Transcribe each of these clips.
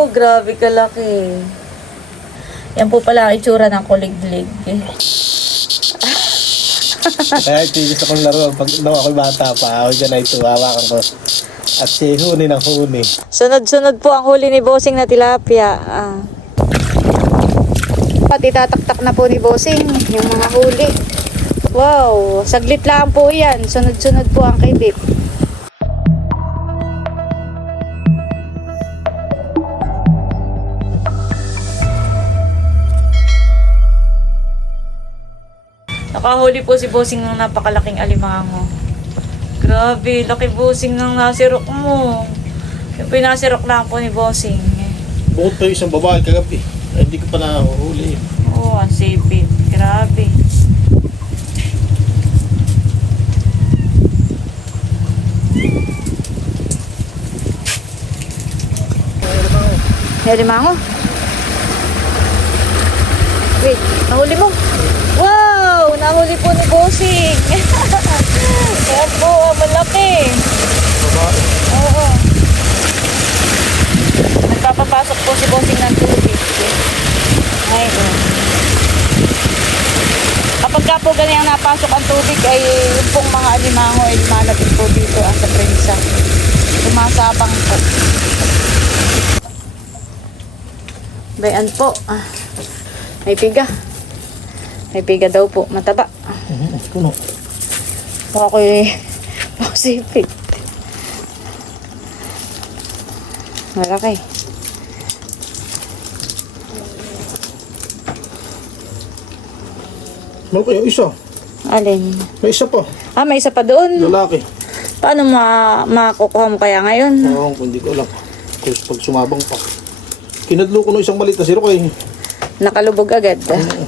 Oh, grabe kalaki. Yan po pala ang itsura ng kuliglig. Kaya ito yung gusto kong laro. Pag nung ako'y bata pa, ako dyan ay tuwawakan ko. At si huni ng huni. Sunod-sunod po ang huli ni Bossing na tilapia. At itataktak na po ni Bossing yung mga huli. Wow, saglit lang po yan. Sunod-sunod po ang kibip. Nakahuli po si Bossing ng napakalaking alimango. Grabe, laki Bossing ng nasirok mo. Yung pinasirok lang po ni Bossing. Bukod pa yung isang babae kagabi. Ay, hindi ko pa nahuhuli. Oo, ang sipit. Grabe. May alimango. Wait, nahuli mo. Wow! Nahuli po ni Bossing. Ayan po, malaki. Babae. Oo. Nagpapapasok po si Bossing ng tubig. Ayun. Kapag ka po ganyan napasok ang tubig ay yung pong mga alimango ay lumalapit po dito sa prensa. Sumasabang po. Bayan po. May piga. May piga daw po. Mataba. Puno. Okay. Sipit. Malaki. Malaki yung isa. Alin? May isa pa. May isa pa doon. Lalaki. Paano makukuha mo kaya ngayon? Oo, hindi ko alam. Kasi pag sumabang pa. Kinadlo ko ng isang maliit na sirok eh. Nakalubog agad.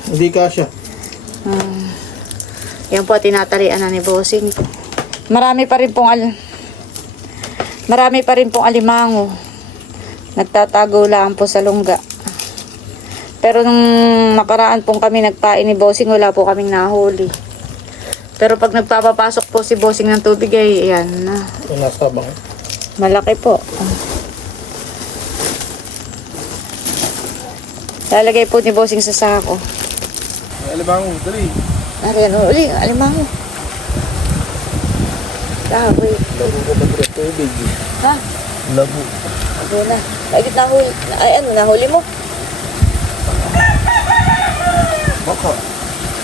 Hindi kasya. Yan po, tinatalian na ni Bossing. Marami pa rin pong alimango. Nagtatago lang po sa lungga. Pero nung nakaraan pong kami nagpain ni Bossing, wala po kaming nahuli. Pero pag nagpapapasok po si Bossing ng tubig ay ayan na. Yung nasabang. Malaki po. Lalagay po ni Bossing sa sako. Alimango, dali. Ariyan uli, alimango. Grabe. Labo ko ba ito tubig? Ha? Labo. Ako na. Bakit nahuli? Ay, ano, nahuli mo? Baka.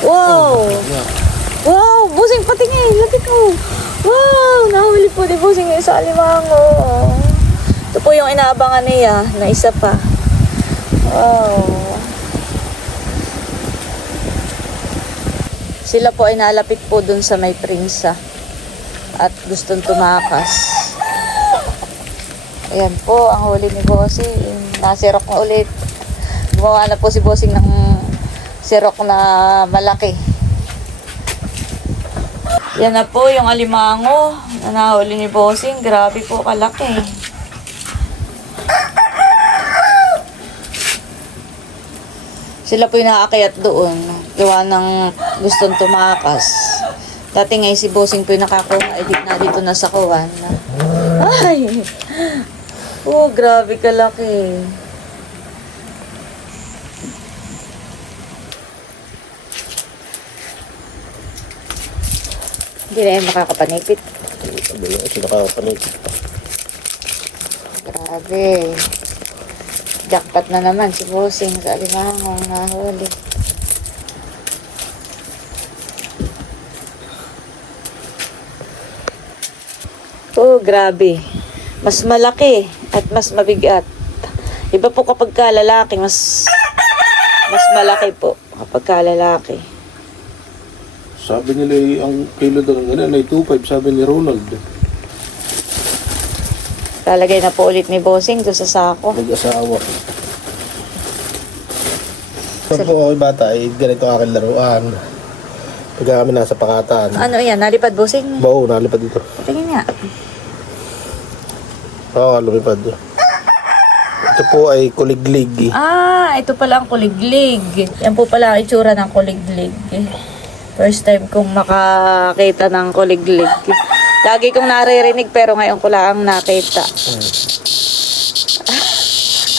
Wow! Wow! Bossing, patingin! Lapit mo! Wow! Nahuli po ni Bossing yung isa alimango. Ito po yung inaabangan niya na isa pa. Wow! Sila po ay nalapit po dun sa may prinsa at gustong tumakas. Ayan po ang huli ni Bossing. Nasirok na ulit. Gumawa na po si Bossing ng sirok na malaki. Yan na po yung alimango na nahuli ni Bossing. Grabe po kalaki. Sila po yung nakakayat doon. Gawa ng gustong tumakas. Dati nga si Bossing po yung nakakuha. Dito na sa kuwan. Ay! Oh, grabe kalaki. Hindi na yung makakapanipit. Hindi na ito nakakapanipit. Grabe. Jackpot na naman si Bossing sa alimango nahuli. Oh, grabe. Mas malaki at mas mabigat. Iba po kapag ka lalaki, mas malaki po kapag ka lalaki. Sabi nila ang kilo daw ng ganun ay 2.5, sabi ni Ronald. Lalagay na po ulit ni Bossing doon sa sako. Mag-asawa. Pag po ako'y bata ay ganito ang aking laruan. Pagka kami nasa pakataan. Ano yan? Nalipad Bossing? Oo, nalipad dito. Tingin nga. Oo, lumipad. Ito po ay kuliglig. Ito pala ang kuliglig. Yan po pala ang itsura ng kuliglig. First time kong makakita ng kuliglig. Lagi kong naririnig pero ngayon ko lang nakita.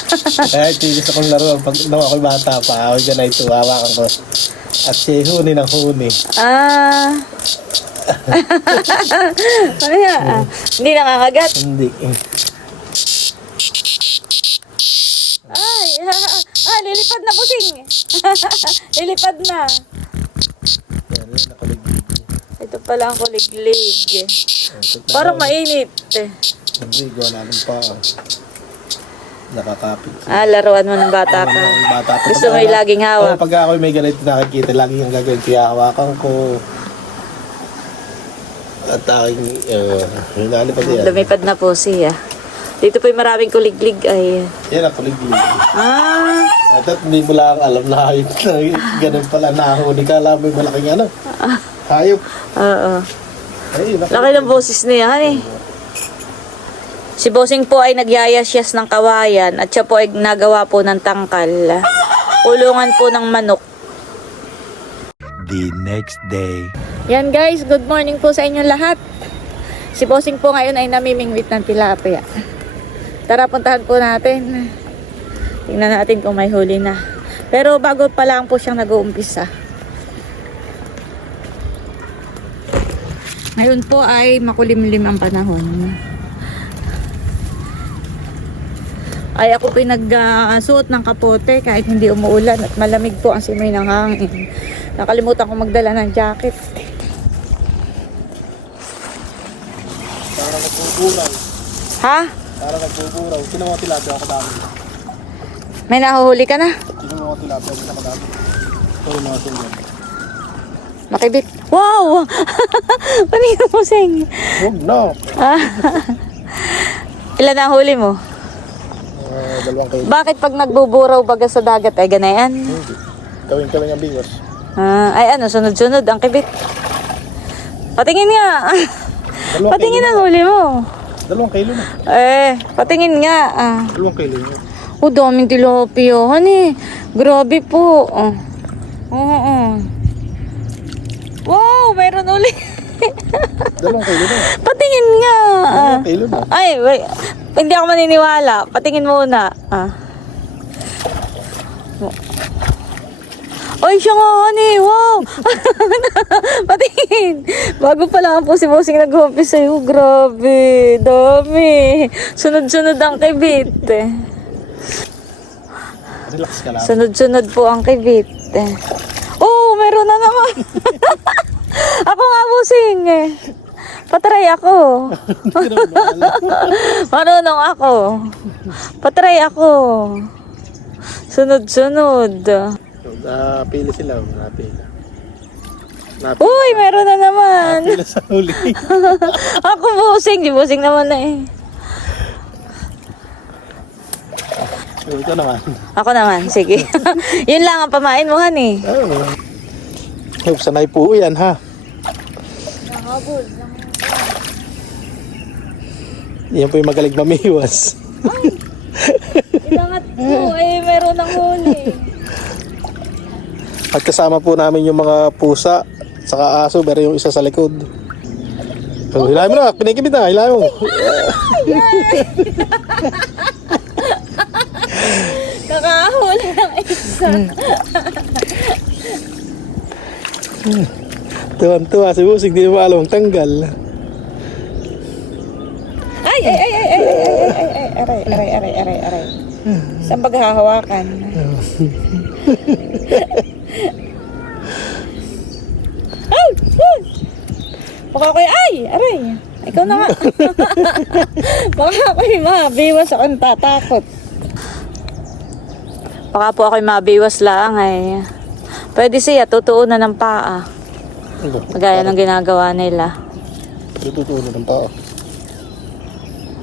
Kaya ito yung gusto kong laro. Pag nung ako'y bata pa, ako dyan ay ito, hawakan ko. At si huni ng huni. Ah. Ano yan? Hindi nakakagat. Hindi. Ay, lilipad na busing. Lilipad na. Yan, yun, nakaligid. Ito pala ang kuliglig. Ito na Parang lang. mainit. Hindi, gawa namin pa. Nakakapit. Laruan mo ng bata ka. Bata pa. Gusto mo yung laging hawak. Pag ako may ganito nakikita, lagi yung gagawin ko, hawakan ko. At aking, hinali pa diyan. Lumipad na po siya. Dito po yung maraming kuliglig ay. Yan ang kuliglig. Ah, At hindi mo lang alam na hayop na ganun pala nahuli ka. Alam mo yung malaking ano. Hayop. oo. Ay, Laki ng boses niya, honey. Si Bossing po ay nagyayasyas ng kawayan at siya po ay nagawa po ng tangkal. Kulungan po ng manok. The next day. Yan guys, good morning po sa inyo lahat. Si Bossing po ngayon ay namimingwit ng tilapia. Tara, puntahan po natin. Tingnan natin kung may huli na. Pero bago pa lang po siyang nag-uumpisa. Ngayon po ay makulimlim ang panahon. Ay ako po nagsuot ng kapote kahit hindi umuulan at malamig po ang simoy ng hangin. Nakalimutan ko magdala ng jacket. Parang nagpupuraw. Ha? Parang nagpupuraw. Sino mga tilapia ako dami? May nahuhuli ka na? Sino mga tilapia ako dami? Ito yung mga tingnan. Makibit. Wow! Panino mo, Seng? Huwag na. Ilan na huli mo? 2 kayo. Bakit pag nagbuburaw baga sa dagat ay ganayan? Hindi. Kawin ang bingos. Ay ano, sunod-sunod ang kibit. Patingin nga. 2 Patingin kilo ang huli mo. na. 2 kilo na. Patingin nga. 2 kilo na. Daming tilapia, honey. Grabe po. Wow, meron uli. 2 kilo na. Patingin nga. 2 kilo na. Ay, wait. Hindi ako maniniwala. Patingin muna. Ay, siya nga, honey. Wow. Patingin. Bago pa lang po si Bossing nag-umpis sa'yo. Grabe. Dami. Sunod-sunod ang kibit. Relax ka lang. Sunod-sunod po ang kibit. Oh, meron na naman. Ako nga, Bossing. Patry ako. Marunong ako. Patry ako. Sunod-sunod. Pili sila. Napila. Uy, meron na naman. Napila sa huli. Ako, Bossing. Di Bossing naman na eh. Ito naman. Ako naman, sige. Yun lang ang pamain mo, honey. Sanay po yan, ha? Nakabul. Yan po yung magaling mamiwas. Ilangat po, meron ng huli. At kasama po namin yung mga pusa, saka aso, pero yung isa sa likod. So, hilahin mo na, kinikibit na, hilahin mo. Nakahuli ng isa. Tuwan-tuwa si Busing, di mo alam ang tanggal. Ay. Aray. Saan ba hahawakan? Ay! Baka ako'y, aray! Ikaw na nga. Baka ako'y mabiwas akong tatakot. Baka po ako'y mabiwas lang ay. Pwede siya, tutuunan ng paa. Kagaya ng ginagawa nila. Tututunan ng paa.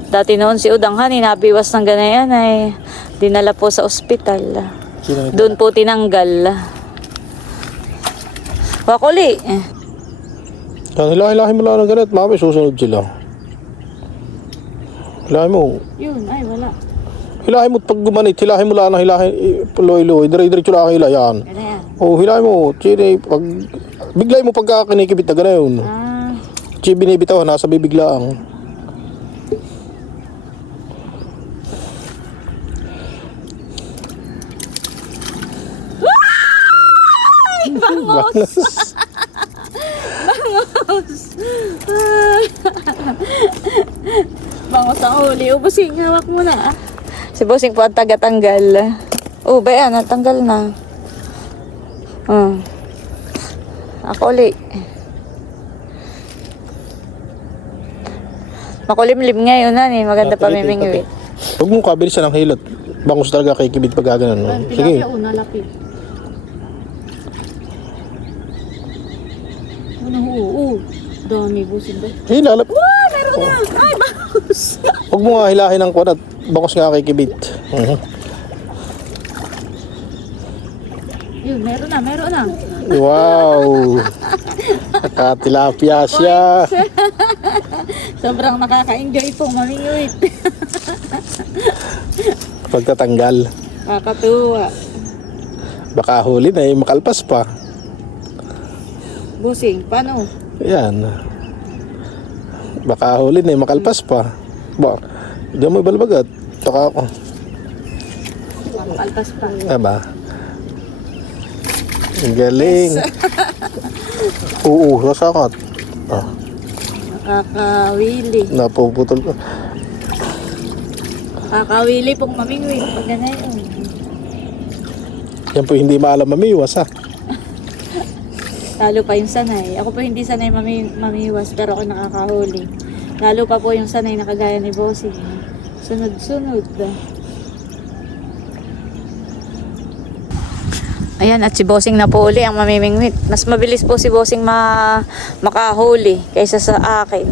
Dati noon si Udang Hani, nabiwas ng ganayan ay dinala po sa ospital. Sino ito? Doon po tinanggal. Wakuli. Hilahin mo lang ng ganit, mami, susunod sila. Hilahin mo. Yun, ay wala. Hilahin mo pag gumanit, hilahin mo lang na hilahin, loy-loy, dire-diretso lang ang hilayan. Ganayan. O, hilahin mo, chine, pag, biglay mo pagka kinikibit na ganayon. Chine, binibitaw, nasa bibiglaang. Bangus! Bangus ang huli. O, Bossing, hawak mo na. Si Bossing po ang taga-tanggal. Oh, ba yan? Natanggal na. Ako ulit. Makulimlim ngayon na eh. Maganda pa mimingwit. Huwag mong kabilis ng hilot. Bangus talaga kay kibit pag gaganon. No? Sige. Tilapia, nalapit. Oo. Dami, Bossing ba? Lalap. Ah, meron na! Ay, bangus! Huwag mo nga hilahin ng kuwanat. Bangus nga kay kibit. Yun, meron na. Wow! Nakatilapia siya. Sobrang nakaka-enjoy po, mamingwit. Pagtatanggal. Kakatuwa. Baka huli na makalpas pa. Bossing, paano? Yan. Baka huli na makalpas pa. Diyan mo ibalbagat. Taka ako. Makalpas pa. Aba. Ang galing. Oo, sasakat. Nakakawili. Napuputol ko. Nakakawili pong mamingwit. Pag ganayon. Yan po hindi maalam mamiwas ha. Lalo pa yung sanay. Ako po hindi sanay mamiwas pero ako nakakahuli. Lalo pa po yung sanay na kagaya ni Bossing. Sunod-sunod. Ayan, at si Bossing na po uli ang mamimingwit. Mas mabilis po si Bossing makahuli kaysa sa akin.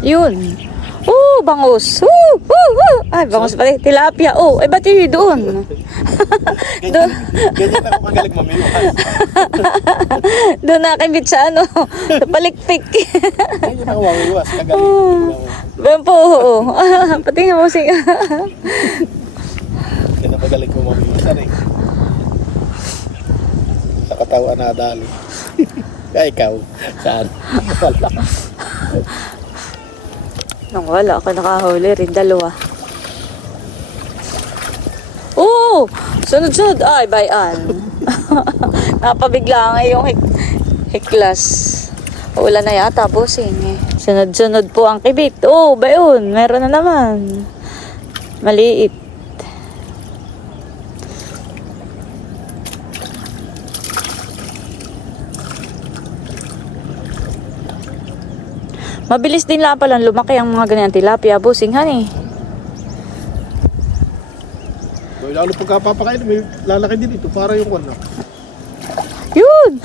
Yun. Bangus. Ay, bangus pala. Tilapia. Ba't yun doon? Doon. Ganyan ako kagaling mamiwas. Doon nakibit sa sa palikpik. Ganyan ako mamiwas. Kagaling. Ben po, pati nga Bossing. Ganyan ako kagaling ko mamiwas. Sa katawan na dali. Kaya ikaw, saan? Wala. Nung wala ako nakahuli rin, 2. Sunod-sunod. Ay, bayan. Napabigla nga yung hiklas. Ulan na yata, Bossing. Sunod-sunod po ang kibit. Bayon. Meron na naman. Maliit. Mabilis din lang pala lumaki ang mga ganyan tilapia, Bossing, honey. Lalo pagkapapakain, may lalaki din ito. Para yung ano. Yun!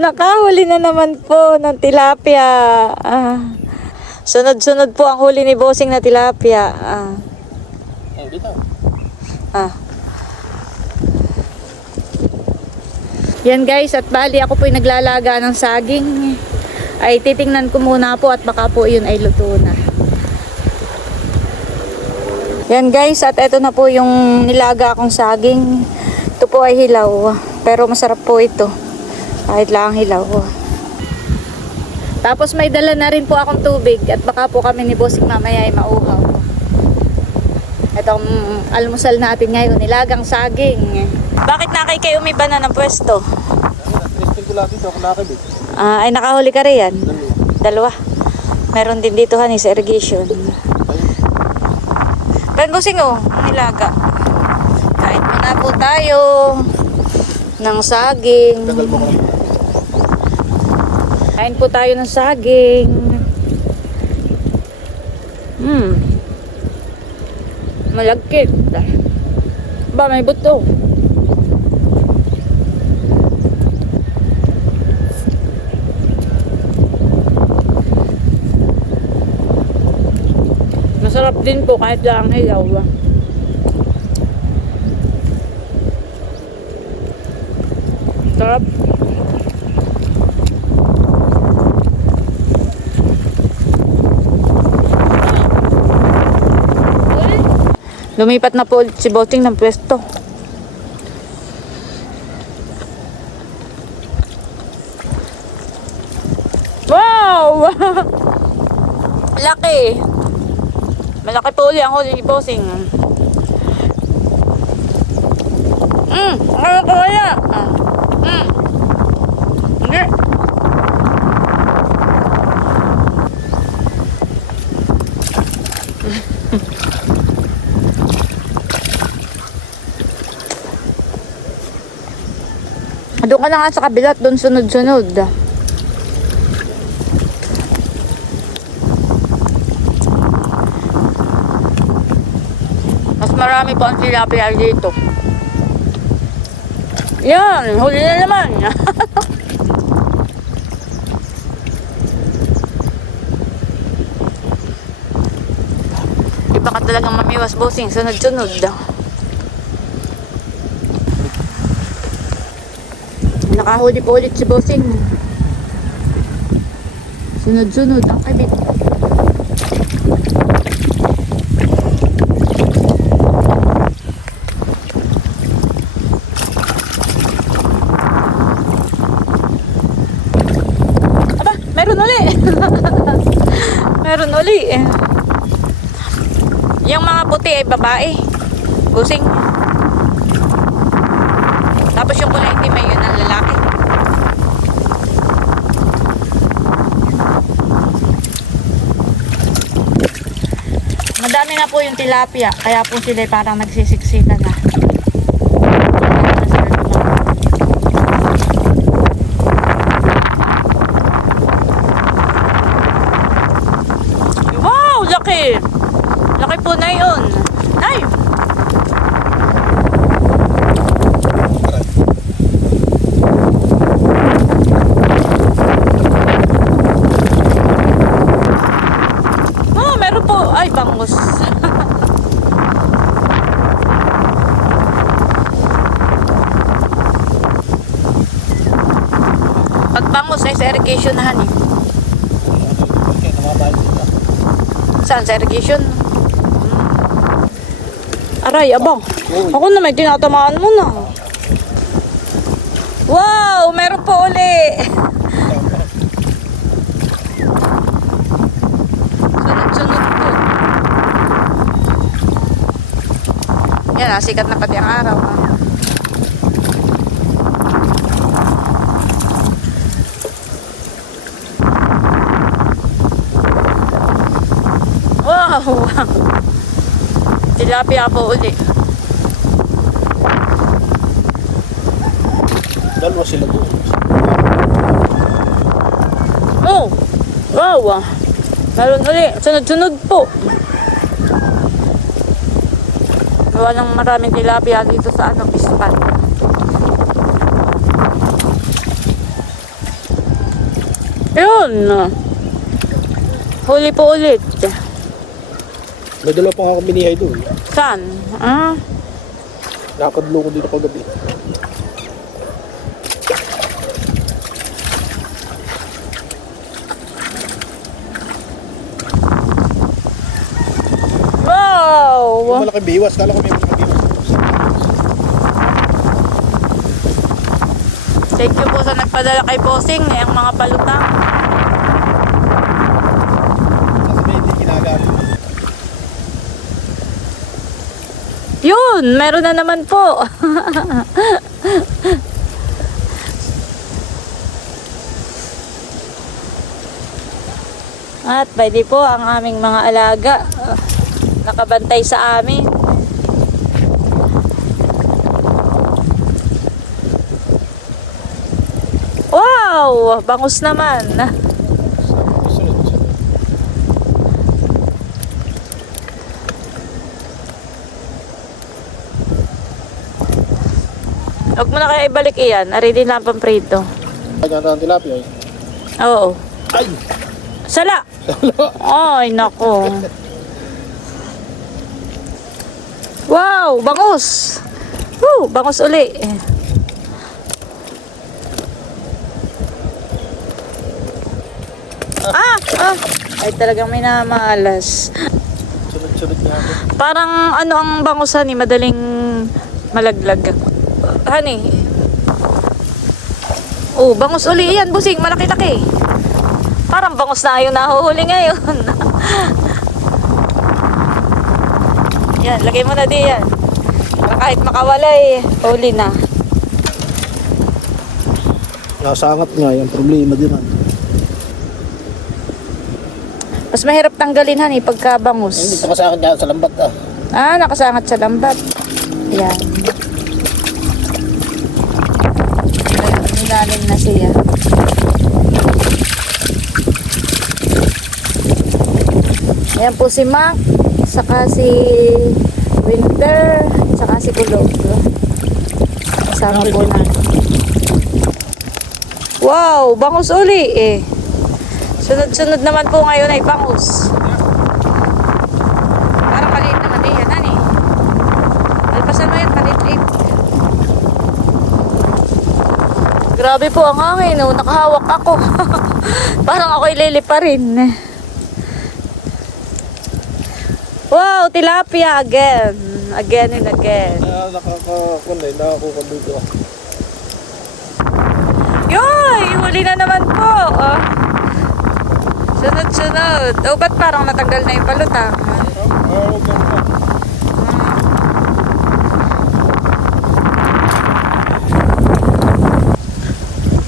Nakahuli na naman po ng tilapia. Sunod-sunod po ang huli ni Bossing na tilapia. Dito. Yan guys, at bali ako po'y naglalaga ng saging. Ay titingnan ko muna po at baka po yun ay luto na. Yan guys, at eto na po yung nilaga akong saging. Ito po ay hilaw, pero masarap po ito kahit lang hilaw. Tapos may dala na rin po akong tubig at baka po kami ni Bossing mamaya ay mauhaw. Itong almusal natin ngayon, nilagang saging. Bakit nakay kayo umiba na ng pwesto? Testing ko lang dito, ako nakakabit. Ay nakahuli ka rin yan? 2. Meron din dito honey sa irrigation. Ben Bossing nilaga. Kain muna po tayo ng saging. Tagal mo kami. Kain po tayo ng saging. Malagkit. Ba, may buto. Masarap din po kahit lang hilaw. Sarap. Lumipat na po ulit si Bossing ng pwesto. Wow! Laki! Malaki po ulit ang huli ni Bossing. Ano ko wala? Hindi. Doon ka na nga sa kabila at doon sunod-sunod. Mas marami po ang tilapia dito. Yan, huli na naman. Iba ka talagang mamiwas, bossing. Sunod-sunod. Nakahuli po ulit si bossing. Sunod-sunod ang kabit. Aba, meron uli. Meron uli. Yung mga puti ay babae. Bossing. Tapos yung kulay itim ay yun ang lalaki. Madami na po yung tilapia, kaya po sila parang nagsisiksika na. Wow, laki! Laki po na yun. Ay! Meron po. Ay, bangus. Pag bangus ay sa irrigation na eh. Saan? Sa irrigation? Aray, abang. Ako na may tinatamaan mo na. Wow! Meron po uli. Sunod-sunod po. Yan, sikat na pati ang araw. Wow! Tilapia po uli. Dalawa sila doon. Oh! Wow! Meron uli. Sunod-sunod po. Gawa ng maraming tilapia dito sa pispan. Yun! Huli po ulit. May dalawa pang ako binihay doon. Saan? Nakakadlo ko dito kagabi. Wow! Malaki biwas. Kala ko may malaki biwas. Thank you po sa nagpadala kay Bossing ang mga palutang. Kasi may hindi ginagamit. Yun! Meron na naman po. At pwede po ang aming mga alaga nakabantay sa amin. Wow! Bangus naman. Huwag mo na kaya ibalik iyan. Ari din lang pamprito. Kanya ang tilapia eh. Oo. Ay! Sala! Ay, nako. Wow! Bangus! Woo! Bangus uli. Ay, talagang may namalas. Sunod-sunod niya ako. Parang ano ang bangus, honey, madaling malaglag. Honey. Oh, bangus uli yan, busing, malaki-laki. Parang bangus na yung nahuhuli ngayon. Yan, lagay mo na di yan. Para kahit makawalay, huli na. Nasangat nga, yung problema din man. Mas mahirap tanggalin han pagka Hindi bangus. ito kasakit nga sa lambat ah. Nakasangat sa lambat. Yan. Ayun, nilalim na siya. Ayan po si Mac, saka si Winter, saka si Kulog. Kasama po na. Wow, bangus uli eh. Sunod-sunod naman po ngayon ay bangus. Parang maliit naman din yan, ani. Alpasan mo yan, maliit. Grabe po ang hangin, oh. Nakahawak ako. Parang ako'y lilipa rin. Wow, tilapia again. Again and again. Nakakakabito. Yoy, huli na naman po. Oh. Sunod-sunod. Oh, ba't parang natanggal na yung palutang?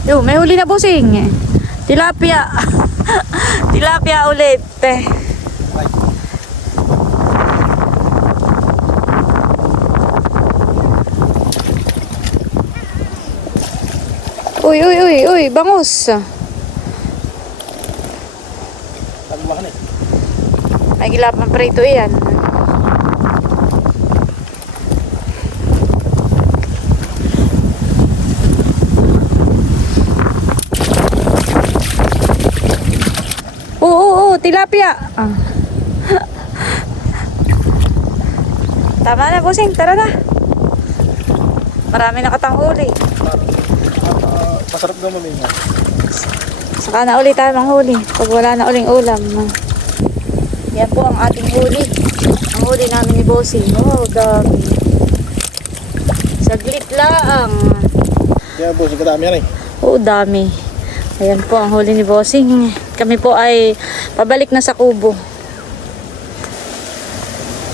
Yo, may huli na busing. Tilapia. Tilapia ulit. Uy, bangus. Tagmahan eh. May gilap ng prito yan. Oo, tilapia. Tama na, busing. Tara na. Marami na katang huli. Masarap daw maminga. Saka na ulit tayo manghuli pag wala na uling ulam. Yan po ang ating huli. Ang huli namin ni Bossing. Oh, dami. Saglit lang. Kaya boss, kadami yan eh. Oo, dami. Ayan po ang huli ni Bossing. Kami po ay pabalik na sa kubo.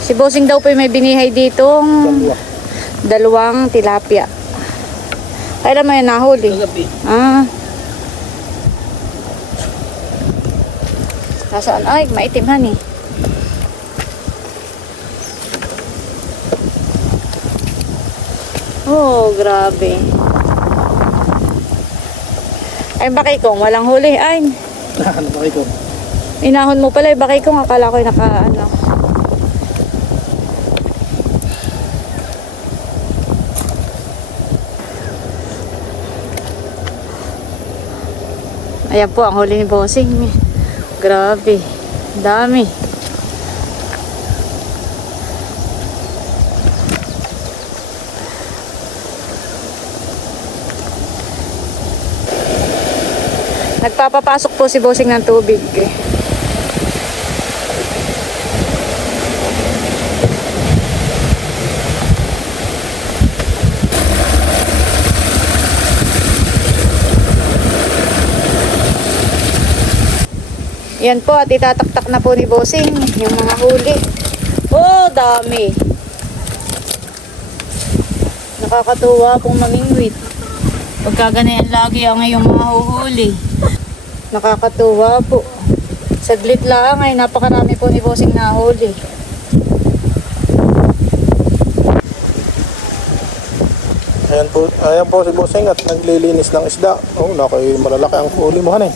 Si Bossing daw po may binihay ditong dalawang tilapia. Kailan mo yan nahuli? Kagabi. Nasaan? Ay, maitim han eh. Oh, grabe. Ay, bakay kong walang huli. Ay, Ano ba ito? inahon mo pala. Bakay kong akala ko ano. Ayan po ang huli ni Bossing. Grabe. Dami. Nagpapapasok po si Bossing ng tubig. Yan po at itataktak na po ni Bossing yung mga huli. Oh, dami. Nakakatuwa pong mamingwit. Pagkaganayan lagi ang iyong mga huhuli. Nakakatuwa po. Saglit lang ay napakarami po ni Bossing na huli. Ayan po si Bossing at naglilinis ng isda. Oh, nakoy malalaki ang huli mo han eh.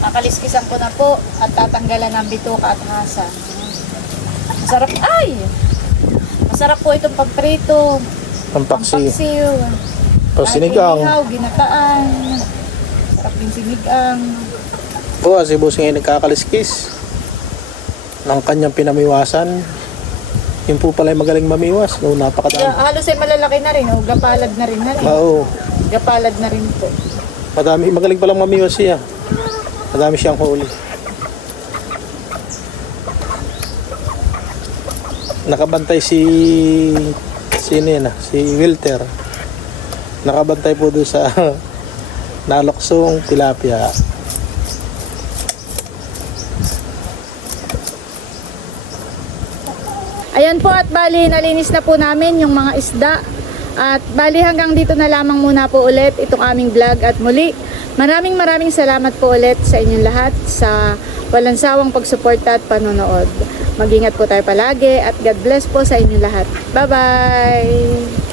Nakaliskisan ko na po at tatanggalan ng bituka at hasa. Masarap. Ay! Masarap po itong pagprito. Ang paksi. Paksiw. Pasinigang. Ihaw, ginataan. Sarap yung sinigang. Po, si Bossing ay nagkakaliskis ng kanyang pinamiwasan. Yun po pala yung magaling mamiwas. No, napakadami. Halos ay malalaki na rin. O, gapalad na rin. Oo. Gapalad na rin po. Madami, magaling palang mamiwas siya. Madami siyang huli. Nakabantay si Wilter. Nakabantay po doon sa naloksong tilapia. Ayan po, at bali nalinis na po namin yung mga isda. At bali hanggang dito na lamang muna po ulit itong aming vlog. At muli, maraming salamat po ulit sa inyong lahat sa walang sawang pagsuporta at panonood. Mag-ingat po tayo palagi at God bless po sa inyong lahat. Bye-bye!